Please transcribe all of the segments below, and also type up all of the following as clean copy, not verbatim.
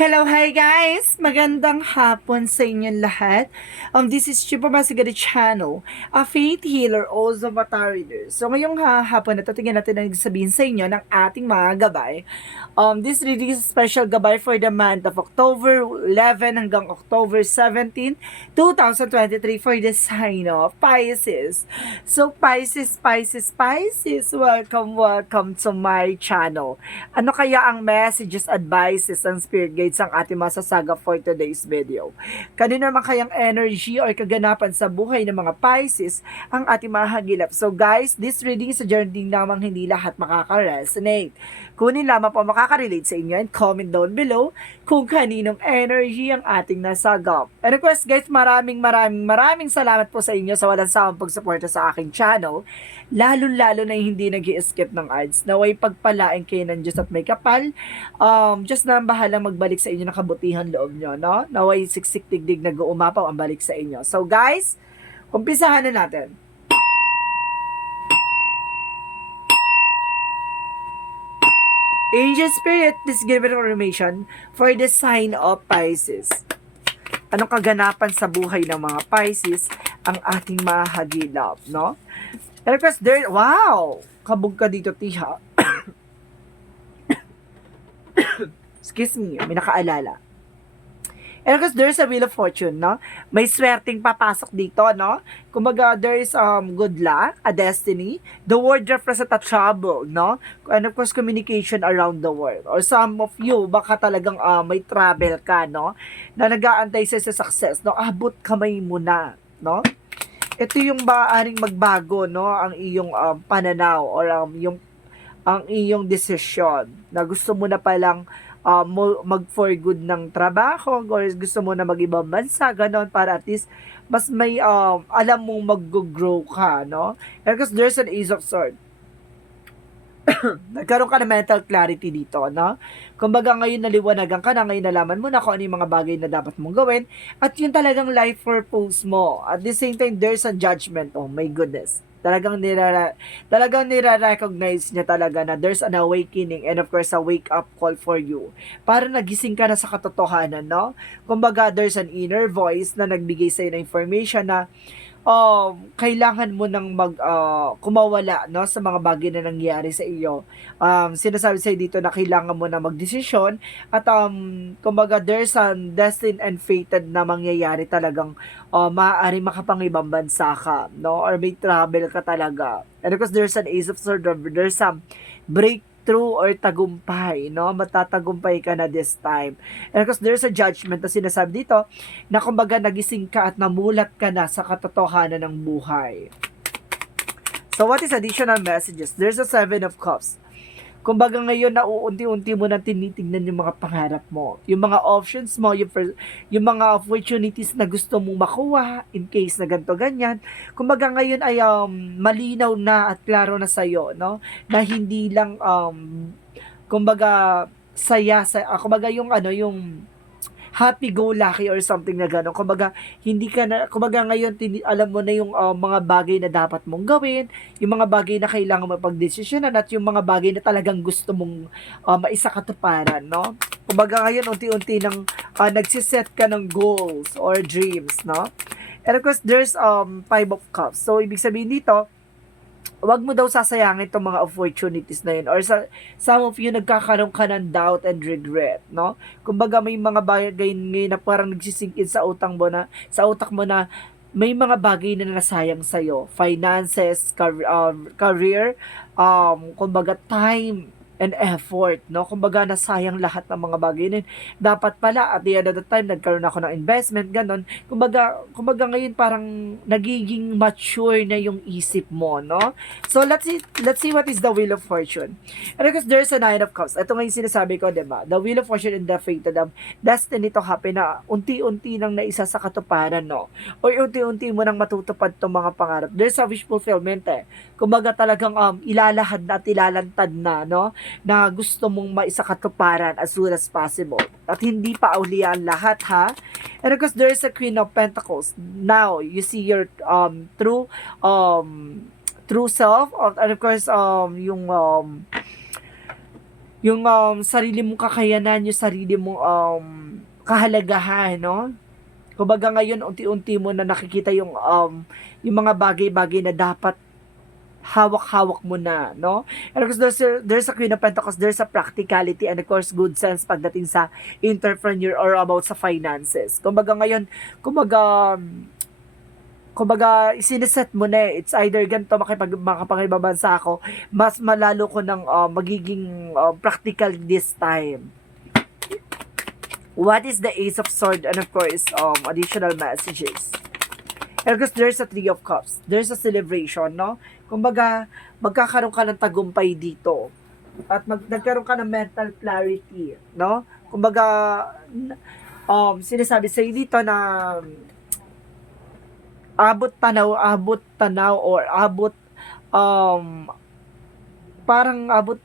Hello, hi guys! Magandang hapon sa inyong lahat. This is Chipo Masigari Channel, a faith healer, also mata reader. So ngayong hapon na tingnan natin ang sabihin sa inyo ng ating mga gabay. This reading is a special gabay for the month of October 11 hanggang October 17, 2023 for the sign of Pisces. So Pisces, welcome to my channel. Ano kaya ang messages, advices, and spirit guides ang ating masasaga for today's video? Kanino naman kayang energy or kaganapan sa buhay ng mga Pisces ang ating mahagilap? So guys, this reading is a journey namang hindi lahat makaka-resonate. Kunin lamang po makaka-relate sa inyo and comment down below kung kaninong energy ang ating nasagap. And of course guys, maraming salamat po sa inyo sa walang sawang pagsuporta sa aking channel. Lalo na hindi nag-i-skip ng ads. Naway pagpalain kayo ng Diyos at may kapal. Just na bahalang magbalik sa inyo ng kabutihan loob nyo, no? Naway siksik digdig nag-uumapaw ang balik sa inyo. So guys, umpisahan na natin. Angel Spirit, please give it information for the sign of Pisces. Anong kaganapan sa buhay ng mga Pisces ang ating mahagilap, no? And of course, wow! Kabog ka dito, Tiha. Excuse me, may nakaalala. And of course, there's a wheel of fortune, no? May swerteng papasok dito, no? Kumbaga, there is good luck, a destiny. The word represents a trouble, no? And of course, communication around the world. Or some of you, baka talagang may travel ka, no? Na nag-aantay sa success, no? Abot kamay mo na, no? Ito yung maaring magbago, no? Ang iyong pananaw or ang iyong desisyon na gusto mo na palang mag-for good ng trabaho or gusto mo na mag-ibang bansa, ganon, para at least mas may alam mong mag-grow ka, no? Because there's an Ace of Swords. Nagkaroon ka ng mental clarity dito, no? Kumbaga ngayon naliwanagan ka na, ngayon nalaman mo na kung ano yung mga bagay na dapat mong gawin at yun talagang life purpose mo. At the same time, there's a judgment. Oh my goodness. Talagang nira-recognize niya talaga na there's an awakening and of course a wake-up call for you. Para nagising ka na sa katotohanan, no? Kumbaga, there's an inner voice na nagbigay sa'yo ng information na kailangan mo nang kumawala, no, sa mga bagay na nangyari sa iyo. Sinasabi sa'yo dito na kailangan mo na magdesisyon at kumbaga there's a destined and fated na mangyayari talagang maaari makapangibang bansa ka, no, or may travel ka talaga. And because there's an Ace of Swords, there's some breakthrough or tagumpay, no? Matatagumpay ka na this time. And because there's a judgment na sinasabi dito na kumbaga nagising ka at namulat ka na sa katotohanan ng buhay. So what is additional messages? There's a Seven of Cups. Kumbaga ngayon nauunti-unti mo na tinitingnan yung mga pangarap mo, yung mga options mo, yung mga opportunities na gusto mong makuha in case na ganito ganyan. Kumbaga ngayon ay malinaw na at klaro na sa'yo, no? Na hindi lang kumbaga kumbaga yung yung happy-go-lucky or something na gano'n. Kumbaga, hindi ka na, kumbaga ngayon, alam mo na yung mga bagay na dapat mong gawin, yung mga bagay na kailangan mo pagdesisyonan, at yung mga bagay na talagang gusto mong maisakatuparan, no? Kumbaga ngayon, unti-unti nang nagsiset ka ng goals or dreams, no? And of course, there's Five of Cups. So, ibig sabihin dito, wag mo daw sasayangin itong mga opportunities na yun. Or some of you, nagkakaroon ka ng doubt and regret, no? Kumbaga, may mga bagay ngayon na parang nagsisingkin sa utak mo na may mga bagay na nasayang sa'yo. Finances, career, kumbaga, time and effort, no? Kumbaga, nasayang lahat ng mga bagay na yun. Dapat pala, at the end of the time, nagkaroon ako ng investment, ganon. Kumbaga ngayon, parang nagiging mature na yung isip mo, no? So, let's see what is the Wheel of Fortune. And because there's a Nine of Cups. Ito nga yung sinasabi ko, diba? The Wheel of Fortune and the Fate, the destiny to happen na unti-unti nang naisa sa katuparan, no? O unti-unti mo nang matutupad itong mga pangarap. There's a wish fulfillment, eh. Kumbaga talagang ilalahad na at ilalantad na, no? Na gusto mong maisakatuparan as soon as possible. At hindi pa ulian lahat, ha? And of course, there is a Queen of Pentacles. Now, you see your true self, and of course, yung yung sarili mong kakayanan, yung sarili mong kahalagahan, no? Kumbaga ngayon unti-unti mo na nakikita yung mga bagay-bagay na dapat hawak-hawak mo na, no? And of course, there's a Queen of Pentacles, there's a practicality, and of course, good sense pagdating sa entrepreneur or about sa finances. Kumbaga ngayon, kumbaga, isiniset mo na eh. It's either ganito, makapagbabansa ako, mas malalo ko ng magiging practical this time. What is the Ace of Swords? And of course, additional messages. And of course, there's a Three of Cups. There's a celebration, no? Kumbaga, magkakaroon ka ng tagumpay dito. At nagkaroon ka ng mental clarity, no? Kumbaga, sinasabi sa'yo dito na abot tanaw, or parang abot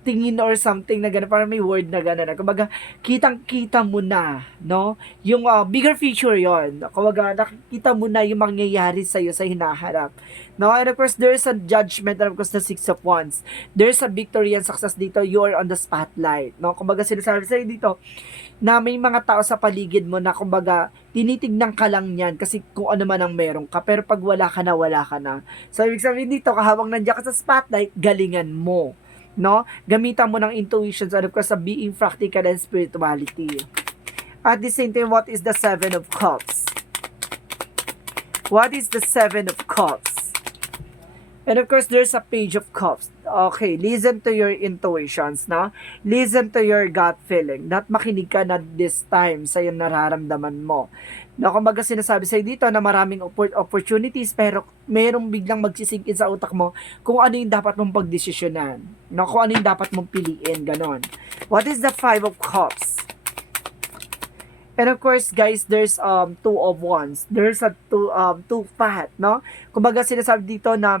tingin or something na gano'n, parang may word na gano'n. Kumbaga, kitang-kita mo na, no? Yung bigger picture yon. Kumbaga, nakikita mo na yung mangyayari sa'yo sa hinaharap. No? And of course, there's a judgment, and of course, the Six of Wands. There's a victory and success dito. You are on the spotlight. No? Kumbaga, sinasabi sa'yo dito, na may mga tao sa paligid mo na kumbaga, tinitignan ka lang yan kasi kung ano man ang meron ka. Pero pag wala ka na, wala ka na. So, ibig sabihin dito, habang nandiyan ka sa spotlight, galingan mo. No? Gamitan mo ng intuitions and of course sa being practical and spirituality. At the same time, what is the Seven of Cups? What is the Seven of Cups? And of course, there's a Page of Cups. Okay, listen to your intuitions, na? Listen to your gut feeling. Not makinig ka na this time sa yung nararamdaman mo. Na kumbaga sinasabi sa'yo dito na maraming opportunities pero merong biglang magsisingin sa utak mo kung ano yung dapat mong pagdesisyonan. No, kung ano yung dapat mong piliin, ganon. What is the Five of Cups? And of course, guys, there's Two of Wands. There's a two path, no? Kumbaga sinasabi dito na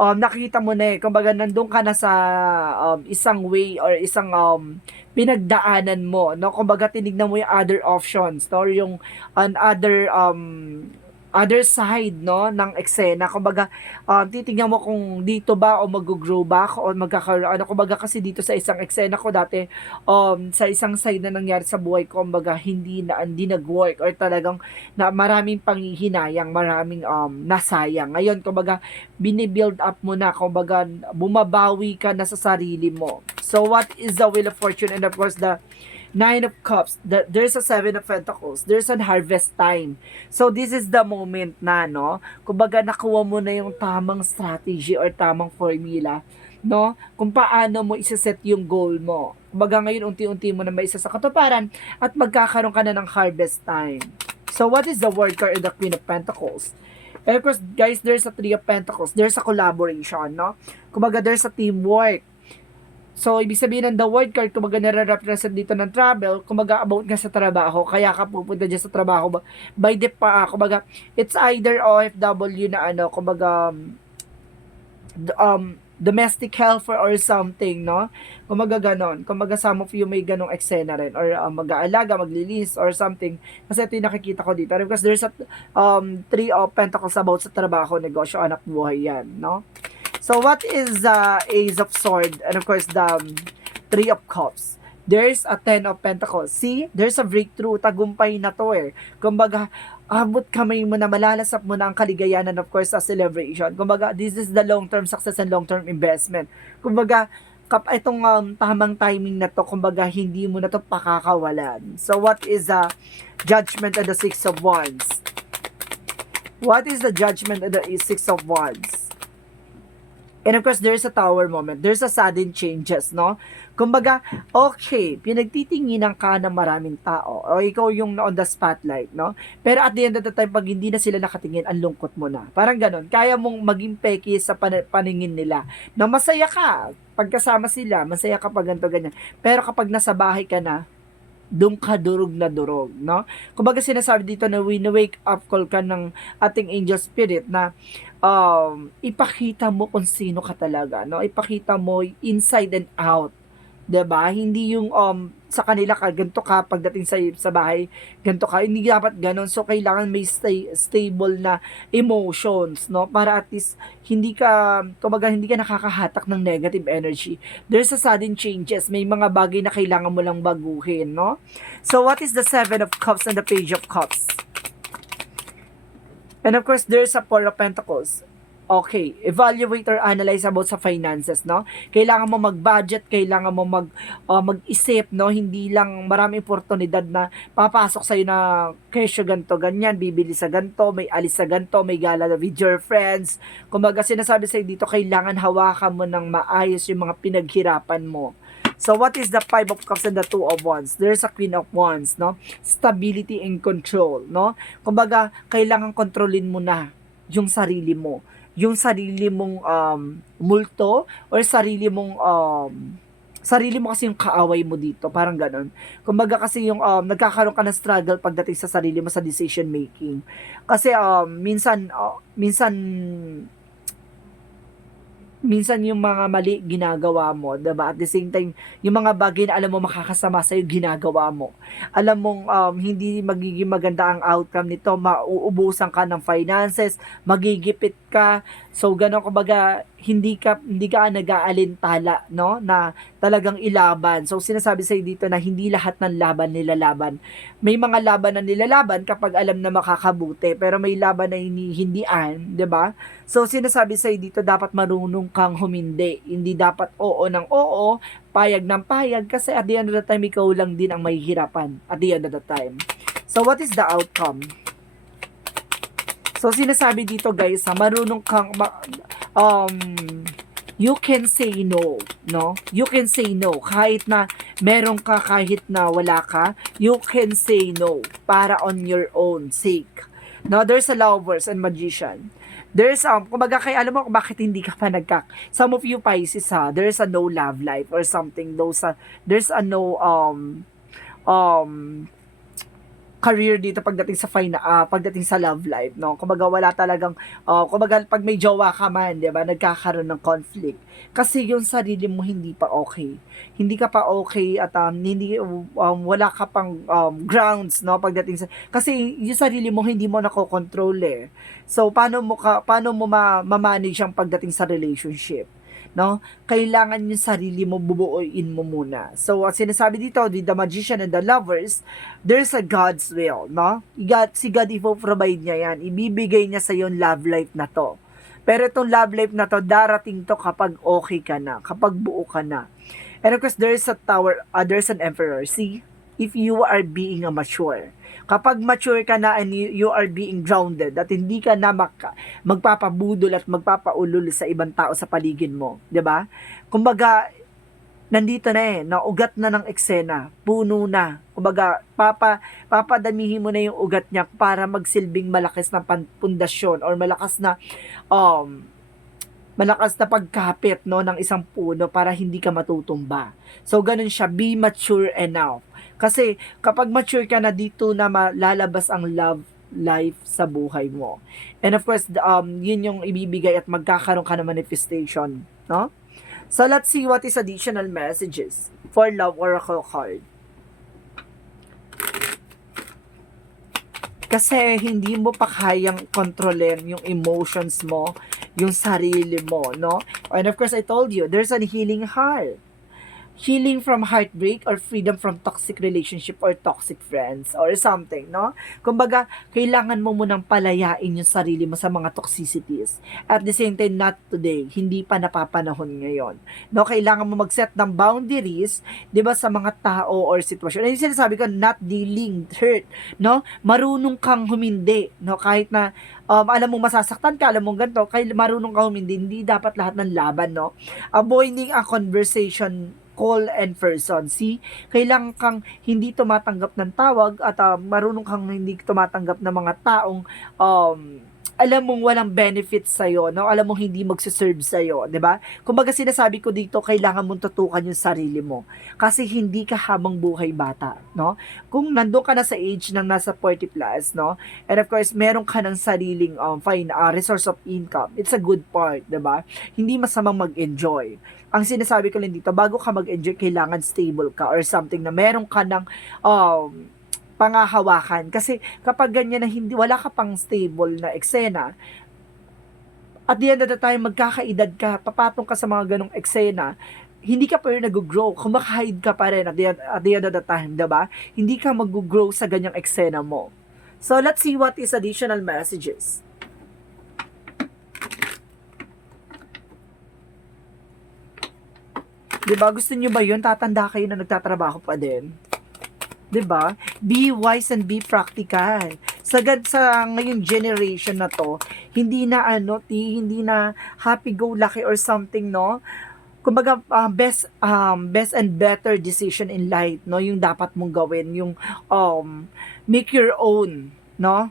nakita mo na eh, kumbaga nandun ka na sa isang way or isang pinagdaanan mo, no? Kumbaga tinignan mo yung other options, no? Yung other side, no, ng eksena. Kumbaga titingnan mo kung dito ba o mag-grow ba ako o magkakaroon ano. Kumbaga kasi dito sa isang eksena ko dati, sa isang side na nangyari sa buhay ko, kumbaga hindi nag-work or talagang na maraming panghihinayang, maraming nasayang. Ngayon kumbaga binibuild up mo na, kumbaga bumabawi ka na sa sarili mo. So what is the Wheel of Fortune? And of course the Nine of Cups. There's a Seven of Pentacles. There's an harvest time. So this is the moment na, no? Kumbaga nakuha mo na yung tamang strategy or tamang formula, no? Kung paano mo isa-set yung goal mo. Kumbaga ngayon unti-unti mo na maisa sa katuparan at magkakaroon ka na ng harvest time. So what is the World card or the Queen of Pentacles? And of course, guys, there's a Three of Pentacles. There's a collaboration, no? Kumbaga there's a teamwork. So, ibig sabihin ng the word card, kumbaga nare-represent dito ng travel, kumbaga about nga sa trabaho, kaya ka pupunta dyan sa trabaho, kumbaga, it's either OFW na ano, kumbaga, domestic helper or something, no? Kumbaga ganon, kumbaga some of you may ganong eksena rin, or mag-aalaga, maglilis, or something, kasi ito yung nakikita ko dito, because there's a Three of Pentacles about sa trabaho, negosyo, anak buhay yan, no? So, what is the Ace of Swords? And of course, the Three of Cups. There's a Ten of Pentacles. See? There's a breakthrough. Tagumpay na to eh. Kumbaga, abot kamay mo na, malalasap mo na ang kaligayanan, of course, sa celebration. Kumbaga, this is the long-term success and long-term investment. Kumbaga, itong tamang timing na to, kumbaga, hindi mo na to pakakawalan. So, what is the Judgment and the Six of Wands? What is the Judgment and the Six of Wands? And of course, there's a tower moment. There's a sudden changes, no? Kumbaga, okay, pinagtitinginan ka ng maraming tao. O ikaw yung on the spotlight, no? Pero at the end of the time, pag hindi na sila nakatingin, ang lungkot mo na. Parang ganon. Kaya mong maging peki sa paningin nila. Na masaya ka. Pagkasama sila, masaya ka pag ganito, ganyan. Pero kapag nasa bahay ka na, doon ka durog na durog, no? Kumbaga sinasabi dito na wake up call ka ng ating angel spirit na ipakita mo kung sino ka talaga, no? Ipakita mo inside and out, 'Di ba? Hindi yung, sa kanila ka ganito ka, pagdating sa bahay ganito ka, hindi dapat gano'n. So, kailangan may stable na emotions 'no, para at least hindi ka kumbaga hindi ka nakakahatak ng negative energy. There's a sudden changes, may mga bagay na kailangan mo lang baguhin 'no. So, what is the Seven of Cups and the Page of Cups? And of course, there's a Four of Pentacles. Okay, evaluate or analyze about sa finances, no? Kailangan mo mag-budget, kailangan mo mag-isip, no? Hindi lang maraming oportunidad na papasok sa'yo na kesyo ganto, ganyan, bibili sa ganto, may alis sa ganto, may gala with your friends. Kumbaga, sinasabi sa'yo dito, kailangan hawakan mo ng maayos yung mga pinaghirapan mo. So, what is the Five of Cups and the Two of Wands? There's a Queen of Wands, no? Stability and control, no? Kumbaga, kailangan kontrolin mo na yung sarili mo. Yung sarili mong multo or sarili mo kasi yung kaaway mo dito, parang ganon. Kumbaga kasi yung nagkakaroon ka ng struggle pagdating sa sarili mo sa decision making. Kasi minsan yung mga mali ginagawa mo, 'di ba? At the same time, yung mga bagay na alam mo makakasama sa ginagawa mo. Alam mong hindi magiging maganda ang outcome nito, mauubusan ka ng finances, magigipit ka. So gano'n, kumbaga hindi ka nag-aalintala, no, na talagang ilaban. So sinasabi sa dito na hindi lahat ng laban nilalaban. May mga laban na nilalaban kapag alam na makakabuti, pero may laban na hinihindian, 'di ba? So, sinasabi sa'yo dito, dapat marunong kang humindi. Hindi dapat oo ng oo, payag ng payag, kasi at the end of the time, ikaw lang din ang mahihirapan at the end of the time. So, what is the outcome? So, sinasabi dito, guys, marunong kang, you can say no, no? You can say no. Kahit na meron ka, kahit na wala ka, you can say no para on your own sake. No, there's a Lovers and Magician. There's kumbaga, kaya alam mo kung bakit hindi ka pa some of you Pisces there's a no love life or something, there's a no career dito pagdating sa love life, no? Kumbaga wala talagang kumbaga pag may jowa ka man, 'di ba, nagkakaroon ng conflict kasi yung sarili mo hindi pa okay. Hindi ka pa okay at hindi wala ka pang grounds, no, pagdating sa kasi yung sarili mo hindi mo nakokontrol eh. So paano mo ma-manage ang pagdating sa relationship? No, kailangan yung sarili mo bubuuin mo muna. So sinasabi dito with the Magician and the Lovers, there's a God's will, no? Si God i-provide niya yan, ibibigay niya sa yung love life na to. Pero itong love life na to, darating to kapag okay ka na, kapag buo ka na. And of course, there's an Emperor. See, if you are being mature, kapag mature ka na and you are being grounded, at hindi ka na magpapabudol at magpapaulol sa ibang tao sa paligid mo, 'di ba? Kumbaga, nandito na naugat na ng eksena, puno na. Kumbaga, papadamihin mo na yung ugat niya para magsilbing malakas na pundasyon or malakas na pagkapit, no, ng isang puno para hindi ka matutumba. So ganun siya, be mature enough. Kasi kapag mature ka na, dito na malalabas ang love life sa buhay mo. And of course, yun yung ibibigay at magkakaroon ka ng manifestation, no? So let's see what is additional messages for Love Oracle card. Kasi hindi mo pa kayang kontrolin yung emotions mo, yung sarili mo, no? And of course, I told you, there's a healing heart. Healing from heartbreak or freedom from toxic relationship or toxic friends or something, no? Kumbaga, kailangan mo munang palayain yung sarili mo sa mga toxicities. At the same time, not today. Hindi pa napapanahon ngayon. No? Kailangan mo mag-set ng boundaries, di ba, sa mga tao or sitwasyon. Yung sinasabi ko, not dealing hurt, no? Marunong kang humindi, no? Kahit na alam mo masasaktan ka, alam mo ganito, marunong kang humindi, hindi dapat lahat ng laban, no? Avoiding a conversation call and person. See, kailangan kang hindi tumatanggap ng tawag at marunong kang hindi tumatanggap ng mga taong alam mong walang benefit sa'yo, no? Alam mong hindi magsiserve sa'yo, di ba? Kumbaga sinasabi ko dito, kailangan mong tutukan yung sarili mo. Kasi hindi ka habang buhay bata, no? Kung nandun ka na sa age ng nasa 40 plus, no? And of course, meron ka ng sariling resource of income. It's a good part, di ba? Hindi masamang mag-enjoy. Ang sinasabi ko lang dito, bago ka mag-enjoy, kailangan stable ka or something na meron ka ng pangahawakan. Kasi kapag ganyan na hindi, wala ka pang stable na eksena, at the end of the time, magkakaedad ka, papatong ka sa mga ganong eksena, hindi ka pa rin nag-grow, kumaka-hide ka pa rin at the end of the time, diba? Hindi ka mag-grow sa ganyang eksena mo. So, let's see what is additional messages. Diba? Gusto nyo ba yun? Tatanda kayo na nagtatrabaho pa din. 'Di ba? Be wise and be practical. Sagad sa ngayong generation na to, hindi na hindi na happy go lucky or something, no? Kumbaga best and better decision in life, no? Yung dapat mong gawin, yung make your own, no?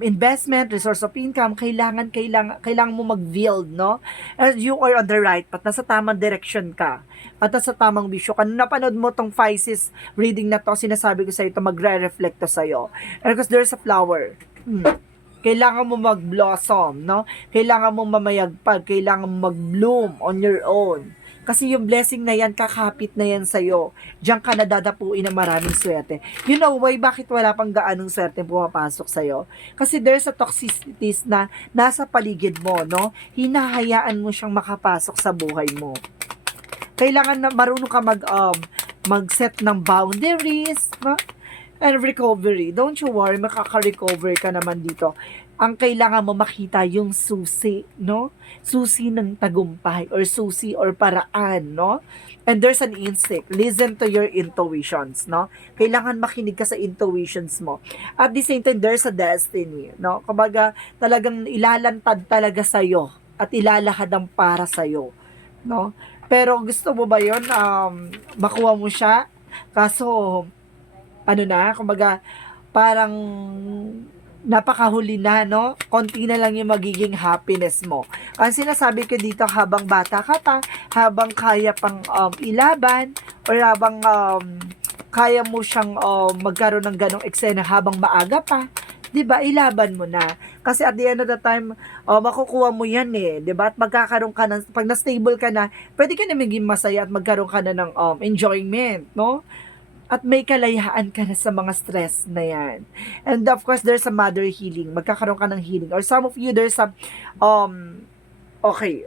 Investment, resource of income, kailangan mo mag-build, no? And you are on the right path, nasa tamang direction ka. At nasa tamang bisyo ka. Napanood mo tong Pisces reading na to, sinasabi ko sa ito, magre-reflect to sa'yo. And because there's a flower. Kailangan mo mag-blossom, no? Kailangan mo mamayagpag, kailangan mo mag-bloom on your own. Kasi yung blessing na yan, kakapit na yan sa'yo. Diyan ka nadadapuin ng maraming swerte. You know why? Bakit wala pang gaanong swerte pumapasok sa'yo? Kasi there's a toxicities na nasa paligid mo, no? Hinahayaan mo siyang makapasok sa buhay mo. Kailangan na marunong ka mag-set ng boundaries, no? And recovery. Don't you worry, makaka-recover ka naman dito. Ang kailangan mo makita yung susi, no? Susi ng tagumpay or susi or paraan, no? And there's an instinct. Listen to your intuitions, no? Kailangan makinig ka sa intuitions mo. At the same time, there's a destiny, no? Kumbaga, talagang ilalantad talaga sa'yo at ilalahad ang para sa'yo, no? Pero gusto mo ba yun? Makuha mo siya? Kaso, kumbaga, parang napakahuli na, no? Konti na lang yung magiging happiness mo. Ang sinasabi ko dito, habang bata ka pa, habang kaya pang ilaban, or habang kaya mo siyang magkaroon ng ganong eksena habang maaga pa, 'di ba? Ilaban mo na. Kasi at the end of the time, makukuha mo 'yan eh, 'di ba? At magkakaroon ka ng pag na-stable ka na, pwede ka na maging masaya at magkaroon ka na ng enjoyment, no? At may kalayaan ka na sa mga stress na 'yan. And of course, there's a mother healing. Magkakaroon ka ng healing. Or some of you, there's a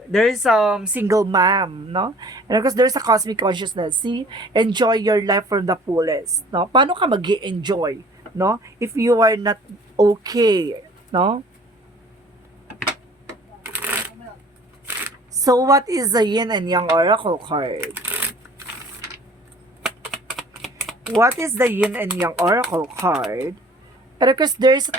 there's single mom, no? And of course, there's a cosmic consciousness. See, enjoy your life from the fullest, no? Paano ka mag-enjoy, no? If you are not okay, no? So, what is the Yin and Yang Oracle card? What is the Yin and Yang Oracle card? Because there's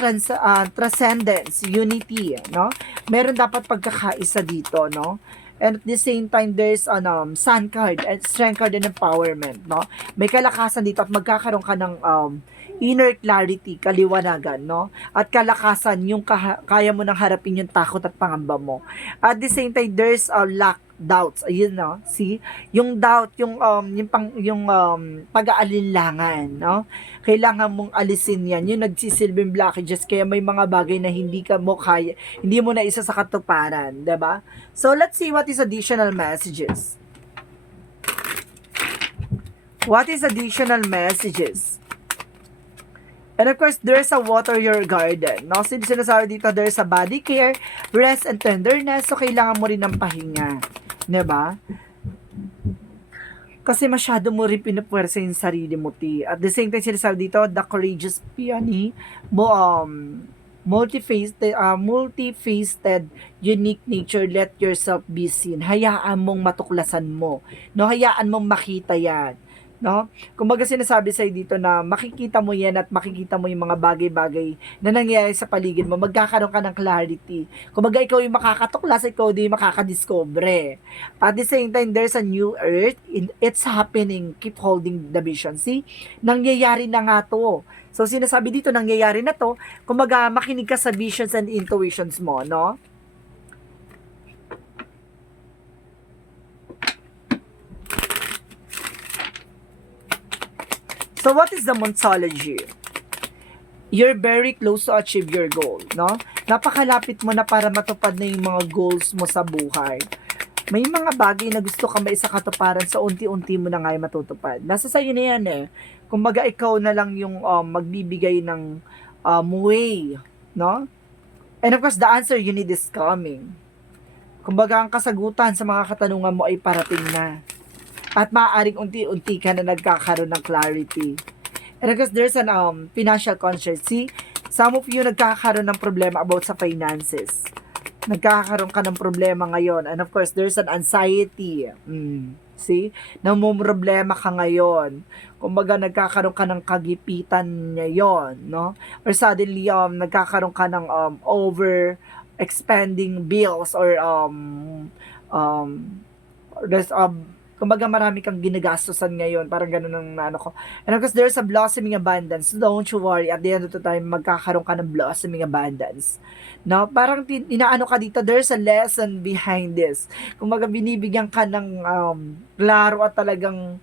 transcendence, unity, no? Meron dapat pagkakaisa dito, no? And at the same time, there's sun card, and strength card and empowerment, no? May kalakasan dito at magkakaroon ka ng inner clarity, kaliwanagan, no? At kalakasan, yung kaya mo nang harapin yung takot at pangamba mo. At the same time, there's lack, doubts, ayun, no? See? Yung doubt, yung pag-aalinlangan, no? Kailangan mong alisin yan. Yung nagsisilbing blockages, kaya may mga bagay na hindi mo kaya, hindi mo na isa sa katuparan, 'di ba? So, let's see what is additional messages. What is additional messages? And of course, there's a water your garden, no? Sinasabi dito, there's a body care, rest and tenderness, so kailangan mo rin ng pahinga, 'di ba? Kasi masyado mo rin pinupuwersa yung sarili mo, ti. At the same time, sinasabi dito, the courageous peony, multifaceted, unique nature, let yourself be seen. Hayaan mong matuklasan mo. No? Hayaan mong makita yan. no? Kumbaga sinasabi sa'yo dito na makikita mo yan at makikita mo yung mga bagay-bagay na nangyayari sa paligid mo, magkakaroon ka ng clarity. Kumbaga ikaw yung makakatuklas, ikaw din yung makakadiscover. At the same time, there's a new earth, it's happening, keep holding the vision. See, nangyayari na nga to. So sinasabi dito, nangyayari na to, kumbaga makinig ka sa visions and intuitions mo, no? So what is the Montology? You're very close to achieve your goal, no? Napakalapit mo na para matupad na yung mga goals mo sa buhay. May mga bagay na gusto ka maisa katuparan, so unti-unti mo na nga yung matutupad. Nasa sa'yo na yan eh. Kumbaga ikaw na lang yung magbibigay ng way, no? And of course, the answer you need is coming. Kumbaga ang kasagutan sa mga katanungan mo ay parating na. At maaaring unti-unti ka na nagkakaroon ng clarity. And because there's an financial conscience. See, some of you nagkakaroon ng problema about sa finances. Nagkakaroon ka ng problema ngayon. And of course, there's an anxiety. See, namumroblema ka ngayon. Kumbaga, nagkakaroon ka ng kagipitan ngayon, no? Or suddenly, nagkakaroon ka ng over expanding bills or there's kumbaga marami kang ginagastosan ngayon, parang ganun ang ano ko. And of course, there's a blossoming abundance. Don't you worry, at the end of the time, magkakaroon ka ng blossoming abundance. No? Parang inaano ka dito, there's a lesson behind this. Kumbaga binibigyan ka ng klaro at talagang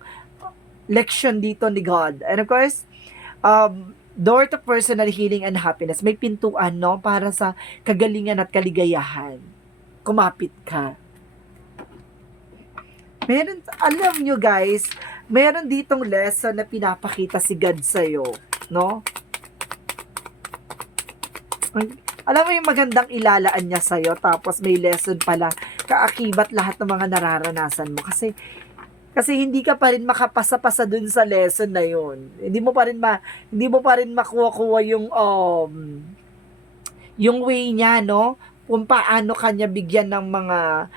leksyon dito ni God. And of course, door to personal healing and happiness. May pintuan, no? Para sa kagalingan at kaligayahan. Kumapit ka. Meron, alam nyo guys, meron ditong lesson na pinapakita si God sa'yo, no? Alam mo yung magandang ilalaan niya sa'yo, tapos may lesson pala, kaakibat lahat ng mga nararanasan mo. Kasi hindi ka pa rin makapasa-pasa dun sa lesson na yun. Hindi mo pa rin makuha-kuha yung way niya, no? Kung paano kanya bigyan ng mga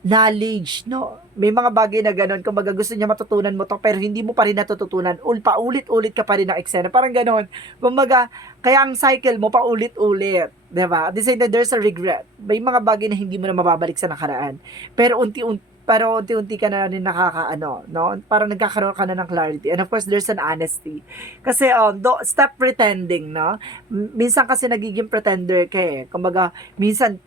knowledge, no? May mga bagay na gano'n, kumbaga gusto niya matutunan mo to, pero hindi mo pa rin natututunan, paulit-ulit ka pa rin ng eksena, parang gano'n. Kumbaga, kaya ang cycle mo, paulit-ulit, diba? At the same time, there's a regret. May mga bagay na hindi mo na mababalik sa nakaraan, pero unti-unti ka na rin nakakaano, no? Parang nagkakaroon ka na ng clarity. And of course, there's an honesty. Kasi, stop pretending, no? Minsan kasi nagiging pretender ka eh. Kumbaga, minsan,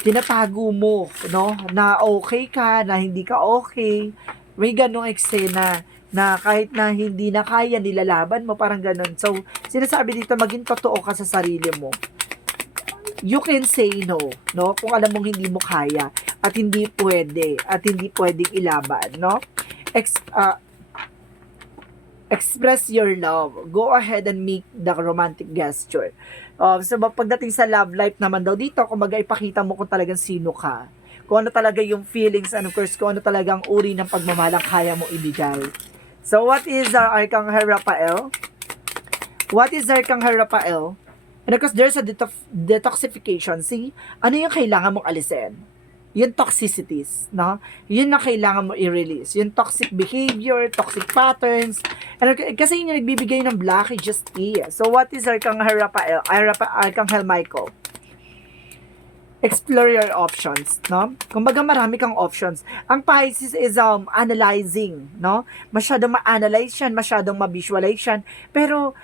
tinatago mo, no? Na okay ka, na hindi ka okay. May ganong eksena na kahit na hindi na kaya, nilalaban mo, parang ganon. So, sinasabi dito, maging totoo ka sa sarili mo. You can say no, no? Kung alam mong hindi mo kaya, at hindi pwede, at hindi pwedeng ilaban, no? Express your love. Go ahead and make the romantic gesture. So, pagdating sa love life naman daw dito, kumbaga ipakita mo kung talagang sino ka. Kung ano talaga yung feelings, and of course, kung ano talagang uri ng pagmamahal ang kaya mo ibigay. So, what is Arcangel Raphael? What is Arcangel Raphael? And of course, there's a detoxification. See, ano yung kailangan mong alisin? Yung toxicities, no? Yun na kailangan mo i-release. Yung toxic behavior, toxic patterns. And kasi yun yung nagbibigay ng blockages. So, what is Arcangel Raphael? Arcangel Michael? Explore your options, no? Kumbaga marami kang options. Ang Pisces is analyzing, no? Masyadong ma-analyze yan, masyadong ma-visualize yan. Pero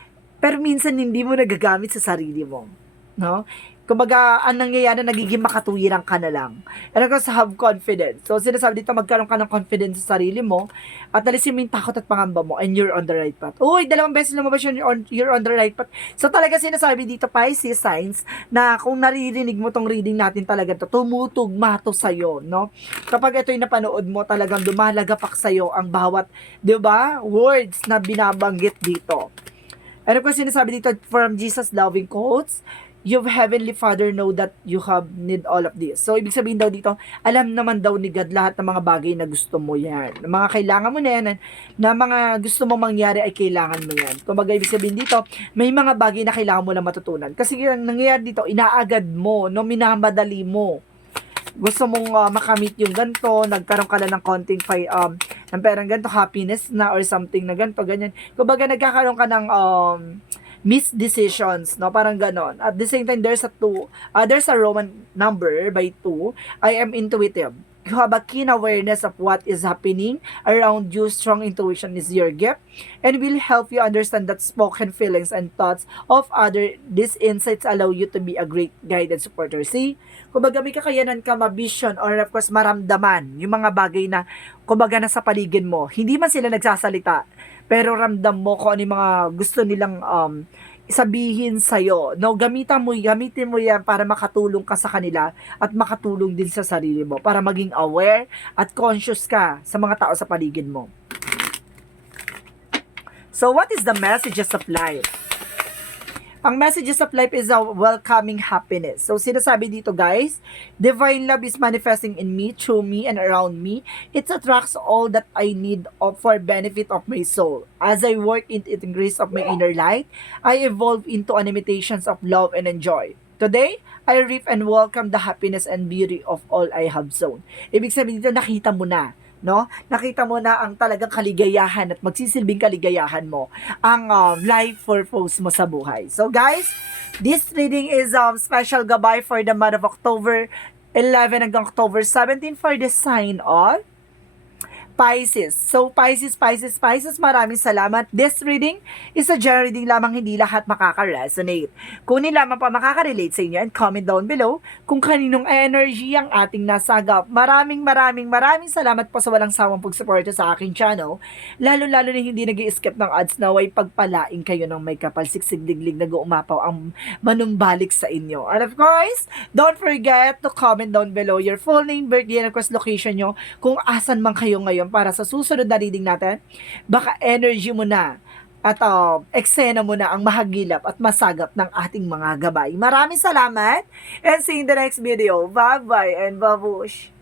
minsan hindi mo nagagamit sa sarili mo, no? Kumbaga, ang nangyayari, nagiging makatuwirang ka na lang. And of course, have confidence. So, sinasabi dito, magkaroon ka ng confidence sa sarili mo, at alisin mo yung takot at pangamba mo, and you're on the right path. Uy, 2 beses lumabas you're on the right path. So, talaga sinasabi dito, Pisces signs, na kung naririnig mo tong reading natin talaga to, tumutugma to sa'yo, no? Kapag ito'y napanood mo, talagang dumalagapak sa'yo ang bawat, di ba, words na binabanggit dito. And of course, sinasabi dito, from Jesus' loving quotes, your heavenly Father know that you have need all of this. So, ibig sabihin daw dito, alam naman daw ni God lahat ng mga bagay na gusto mo yan. Mga kailangan mo na yan, na mga gusto mo mangyari ay kailangan mo yan. Kumbaga, ibig sabihin dito, may mga bagay na kailangan mo na matutunan. Kasi ang nangyayari dito, inaagad mo, no, minamadali mo. gusto mong makamit yung ganito, nagkaroon ka na ng konting ng perang ganito, happiness na or something na ganito, ganyan. Kumbaga nagkakaroon ka ng missed decisions, no? Parang ganon. At the same time, there's a Roman number by 2. I am intuitive. You have a keen awareness of what is happening around you. Strong intuition is your gift and will help you understand that spoken feelings and thoughts of other. These insights allow you to be a great guide and supporter. See? Kumbaga may kakayanan ka ma-vision or of course maramdaman yung mga bagay na kumbaga nasa paligid mo. Hindi man sila nagsasalita, pero ramdam mo kung ano yung mga gusto nilang sabihin sa'yo. No, gamitin mo yan para makatulong ka sa kanila at makatulong din sa sarili mo para maging aware at conscious ka sa mga tao sa paligid mo. So, what is the messages of life? Ang messages of life is a welcoming happiness. So, sinasabi dito guys, divine love is manifesting in me, through me, and around me. It attracts all that I need for benefit of my soul. As I work in the grace of my inner light, I evolve into an imitations of love and joy. Today, I reap and welcome the happiness and beauty of all I have sown. Ibig sabihin dito, nakita mo na. No? Nakita mo na ang talagang kaligayahan at magsisilbing kaligayahan mo ang life purpose mo sa buhay. So guys, this reading is special gabay for the month of October 11 hanggang October 17 for the sign of Pisces. So, Pisces, maraming salamat. This reading is a general reading lamang, hindi lahat makaka-resonate. Kunin lamang pa makaka-relate sa inyo and comment down below kung kaninong energy ang ating nasagap. Maraming salamat po sa walang sawang pagsuporta sa aking channel. Lalo-lalo na hindi nag-i-skip ng ads na way pagpalaing kayo ng may kapal siksig-diglig na umapaw ang manumbalik sa inyo. And of course, don't forget to comment down below your full name, birthday, and of course location nyo kung asan man kayo ngayon para sa susunod na reading natin, baka energy mo na at eksena mo na ang mahagilap at masagap ng ating mga gabay. Maraming salamat and see you in the next video. Bye-bye and babush!